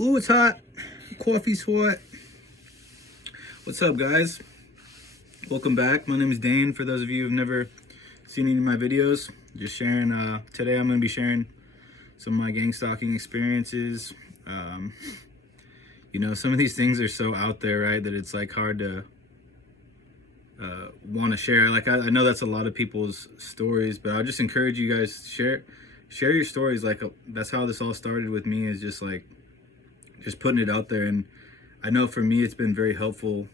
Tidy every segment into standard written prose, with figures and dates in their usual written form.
Ooh, it's hot. Coffee's hot. What's up, guys? Welcome back. My name is Dane. For those of you who've never seen any of my videos, just sharing. Today, I'm going to be sharing some of my gang stalking experiences. Some of these things are so out there, right, that it's like hard to want to share. Like I know that's a lot of people's stories, but I'll just encourage you guys to share your stories. Like that's how this all started with me, is just putting it out there. And I know for me it's been very helpful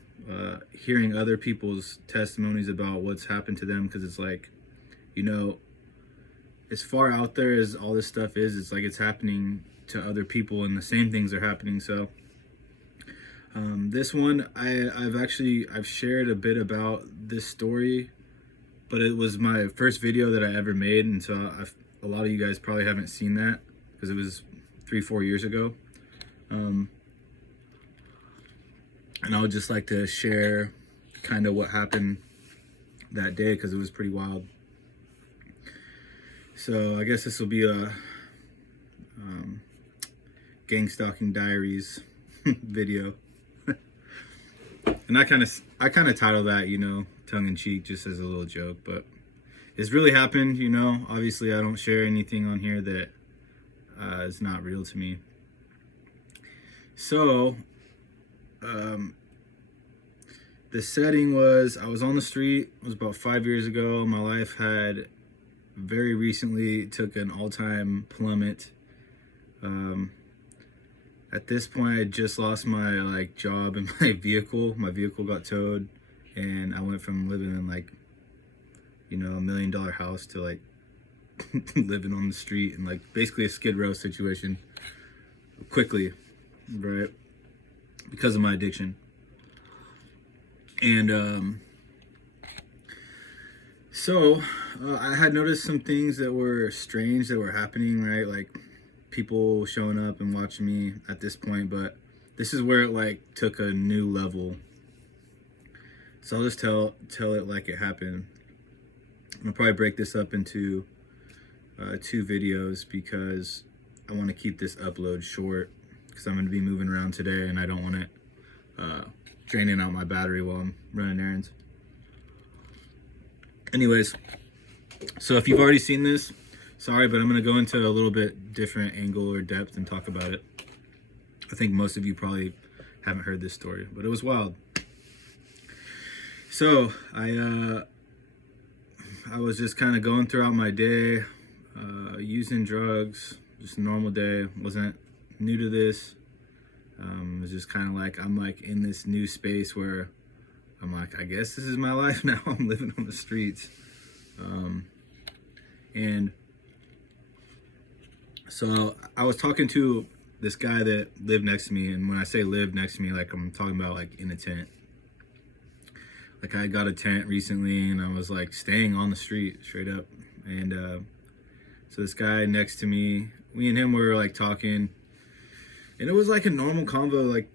hearing other people's testimonies about what's happened to them, because it's like, as far out there as all this stuff is, it's like it's happening to other people and the same things are happening. So this one, I've shared a bit about this story, but it was my first video that I ever made, and so a lot of you guys probably haven't seen that because it was 3-4 years ago. And I would just like to share kind of what happened that day, because it was pretty wild. So I guess this will be a gang stalking diaries video. And I kind of title that, tongue in cheek, just as a little joke, but it's really happened. Obviously I don't share anything on here that is not real to me. So the setting was, I was on the street. It was about 5 years ago. My life had very recently took an all-time plummet. At this point, I had just lost my job and my vehicle. My vehicle got towed, and I went from living in $1 million house to living on the street, and basically a Skid Row situation quickly, right? Because of my addiction. And so I had noticed some things that were strange that were happening, right? Like people showing up and watching me at this point, but this is where it took a new level. So I'll just tell it like it happened. I'll probably break this up into 2 videos, because I want to keep this upload short, because I'm going to be moving around today and I don't want it draining out my battery while I'm running errands. Anyways, so if you've already seen this, sorry, but I'm going to go into a little bit different angle or depth and talk about it. I think most of you probably haven't heard this story, but it was wild. So I was just kind of going throughout my day, using drugs, just a normal day. Wasn't new to this. It was just kind of I'm in this new space where I'm I guess this is my life now. I'm living on the streets. And so I was talking to this guy that lived next to me. And when I say lived next to me, I'm talking about in a tent. I got a tent recently, and I was staying on the street straight up. And so this guy next to me, me and him were talking, and it was a normal convo.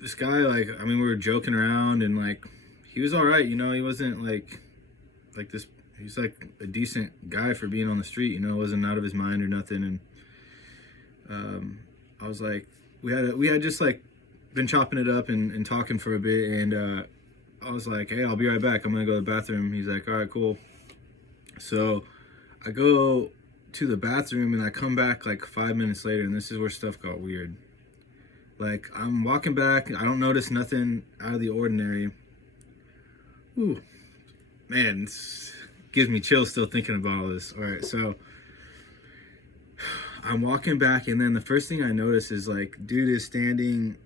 This guy, we were joking around, and he was all right, he wasn't this. He's a decent guy for being on the street, wasn't out of his mind or nothing. And I was we had just been chopping it up and talking for a bit, and I was hey, I'll be right back, I'm gonna go to the bathroom. He's all right, cool. So I go to the bathroom, and I come back 5 minutes later, and this is where stuff got weird. I'm walking back, I don't notice nothing out of the ordinary. Ooh, man, this gives me chills still thinking about all this. All right, so I'm walking back, and then the first thing I notice is dude is standing.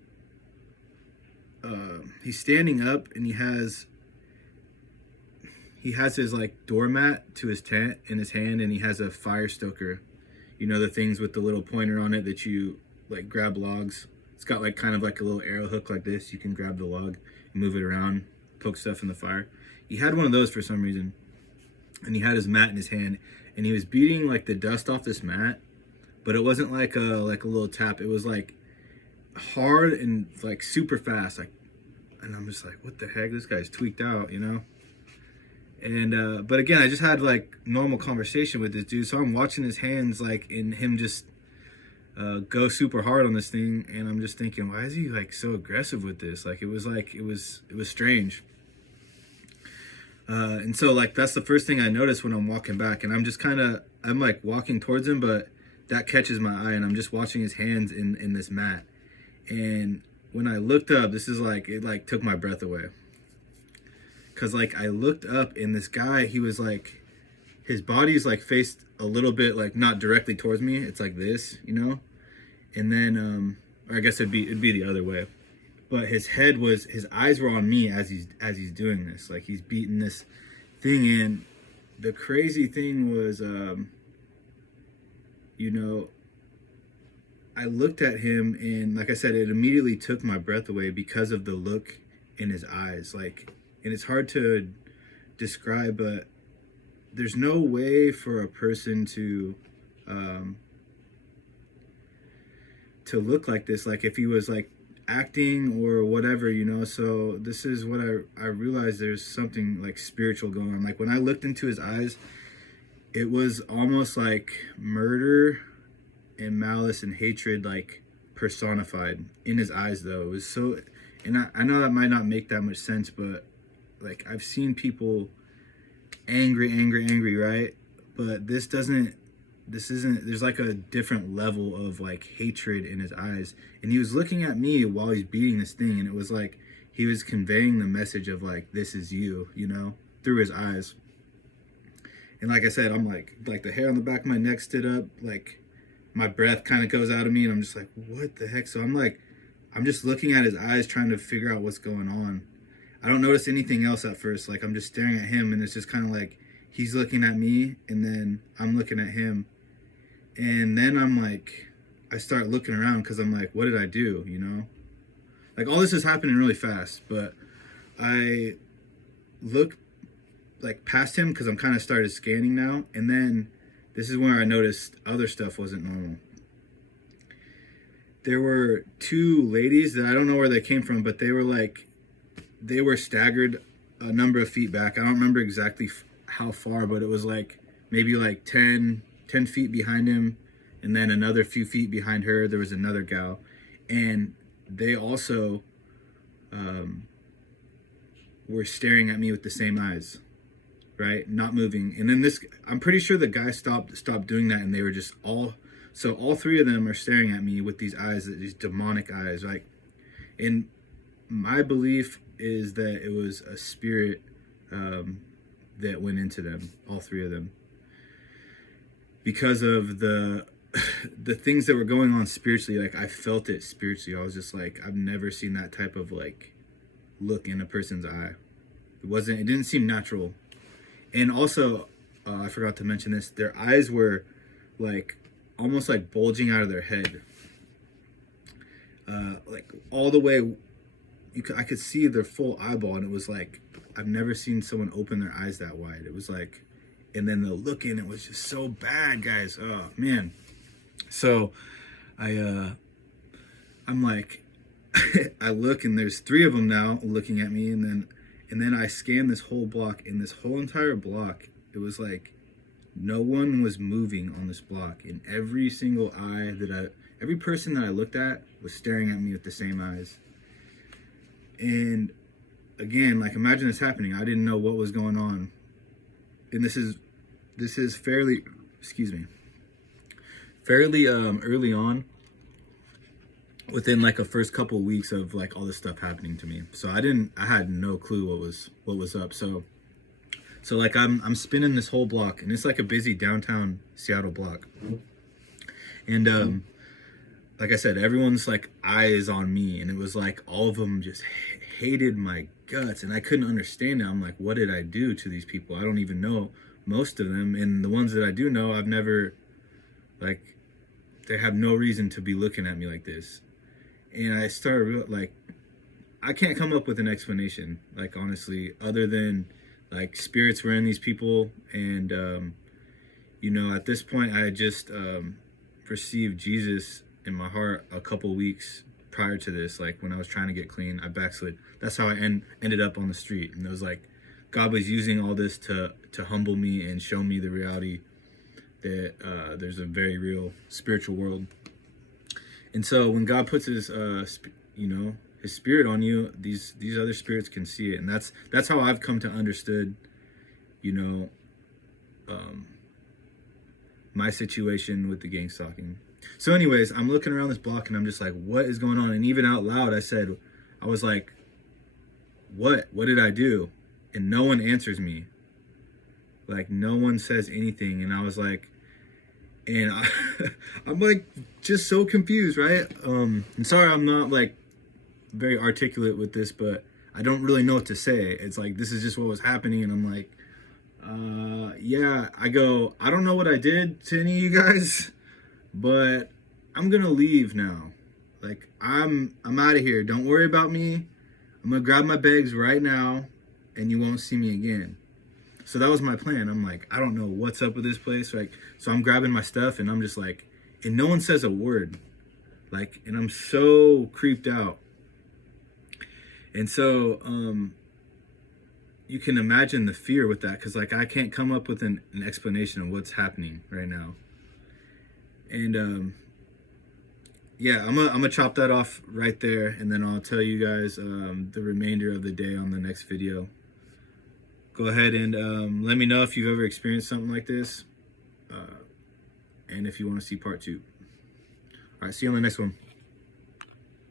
He's standing up, and he has his doormat to his tent in his hand, and he has a fire stoker. The things with the little pointer on it that you grab logs. It's got kind of a little arrow hook like this. You can grab the log and move it around, poke stuff in the fire. He had one of those for some reason, and he had his mat in his hand, and he was beating the dust off this mat, but it wasn't a little tap. It was hard and super fast. And I'm just what the heck? This guy's tweaked out, And but again, I just had normal conversation with this dude, so I'm watching his hands and him just go super hard on this thing, and I'm just thinking, why is he like so aggressive with this? Like it was strange. And so like that's the first thing I noticed when I'm walking back, and I'm like walking towards him, but that catches my eye, and I'm just watching his hands in this mat. And when I looked up, this is like, it like took my breath away, because like I looked up, and this guy, he was like, his body's like faced a little bit like not directly towards me, it's like this, you know. And then or I guess it'd be the other way, but his eyes were on me as he's doing this, like he's beating this thing in. The crazy thing was, you know, I looked at him, and like I said, it immediately took my breath away because of the look in his eyes. Like, and it's hard to describe, but there's no way for a person to look like this, like if he was like acting or whatever, you know. So this is what I realized, there's something like spiritual going on. Like when I looked into his eyes, it was almost like murder and malice and hatred like personified in his eyes, though. It was so, and I know that might not make that much sense, but like I've seen people angry, right? But this isn't, there's like a different level of like hatred in his eyes. And he was looking at me while he's beating this thing, and it was like he was conveying the message of like, this is you, you know, through his eyes. And like I said, I'm like the hair on the back of my neck stood up, like my breath kind of goes out of me, and I'm just like, what the heck? So I'm just looking at his eyes, trying to figure out what's going on. I don't notice anything else at first. Like I'm just staring at him, and it's just kind of like he's looking at me, and then I'm looking at him. And then I'm like, I start looking around, because I'm like, what did I do, you know? Like all this is happening really fast, but I look like past him, because I'm kind of started scanning now. And then this is where I noticed other stuff wasn't normal. There were two ladies that I don't know where they came from, but they were staggered a number of feet back. I don't remember exactly how far, but it was like maybe like 10 feet behind him, and then another few feet behind her there was another gal, and they also were staring at me with the same eyes, right, not moving. And then I'm pretty sure the guy stopped doing that, and they were just all three of them are staring at me with these eyes, these demonic eyes, right? And my belief is that it was a spirit that went into them, all three of them, because of the things that were going on spiritually. Like I felt it spiritually. I was just like, I've never seen that type of like look in a person's eye. It didn't seem natural. And also, I forgot to mention this, their eyes were like almost like bulging out of their head, like all the way. I could see their full eyeball, and it was like, I've never seen someone open their eyes that wide. It was like, and then the look in it was just so bad, guys. Oh man. So I'm like, I look, and there's three of them now looking at me, and then I scan this whole block, and this whole entire block, it was like no one was moving on this block, and every single every person that I looked at was staring at me with the same eyes. And again, like imagine this happening. I didn't know what was going on. And this is fairly early on, within like a first couple of weeks of like all this stuff happening to me. So I had no clue what was up. So like I'm spinning this whole block, and it's like a busy downtown Seattle block. And like I said, everyone's like eyes on me, and it was like all of them just hated my guts, and I couldn't understand it. I'm like, what did I do to these people? I don't even know most of them, and the ones that I do know, I've never, like, they have no reason to be looking at me like this. And I started like, I can't come up with an explanation, like honestly, other than like spirits were in these people. And you know, at this point I had just received Jesus in my heart a couple weeks prior to this. Like when I was trying to get clean, I backslid. That's how I ended up on the street. And it was like God was using all this to humble me and show me the reality that there's a very real spiritual world. And so when God puts his his spirit on you, these other spirits can see it. And that's how I've come to understood, my situation with the gang stalking. So anyways, I'm looking around this block and I'm just like, what is going on? And even out loud, I was like, what did I do? And no one answers me. Like, no one says anything. And I was like, I'm like just so confused, right? And sorry I'm not like very articulate with this, but I don't really know what to say. It's like, this is just what was happening. And I'm like, yeah, I don't know what I did to any of you guys, but I'm gonna leave now. Like, I'm out of here. Don't worry about me. I'm gonna grab my bags right now and you won't see me again. So that was my plan. I'm like, I don't know what's up with this place. Like, so I'm grabbing my stuff and I'm just like, and no one says a word. Like, and I'm so creeped out. And so, you can imagine the fear with that, because like I can't come up with an explanation of what's happening right now. And yeah, I'm gonna chop that off right there, and then I'll tell you guys the remainder of the day on the next video. Go ahead and let me know if you've ever experienced something like this, and if you want to see part 2. All right, see you on the next one.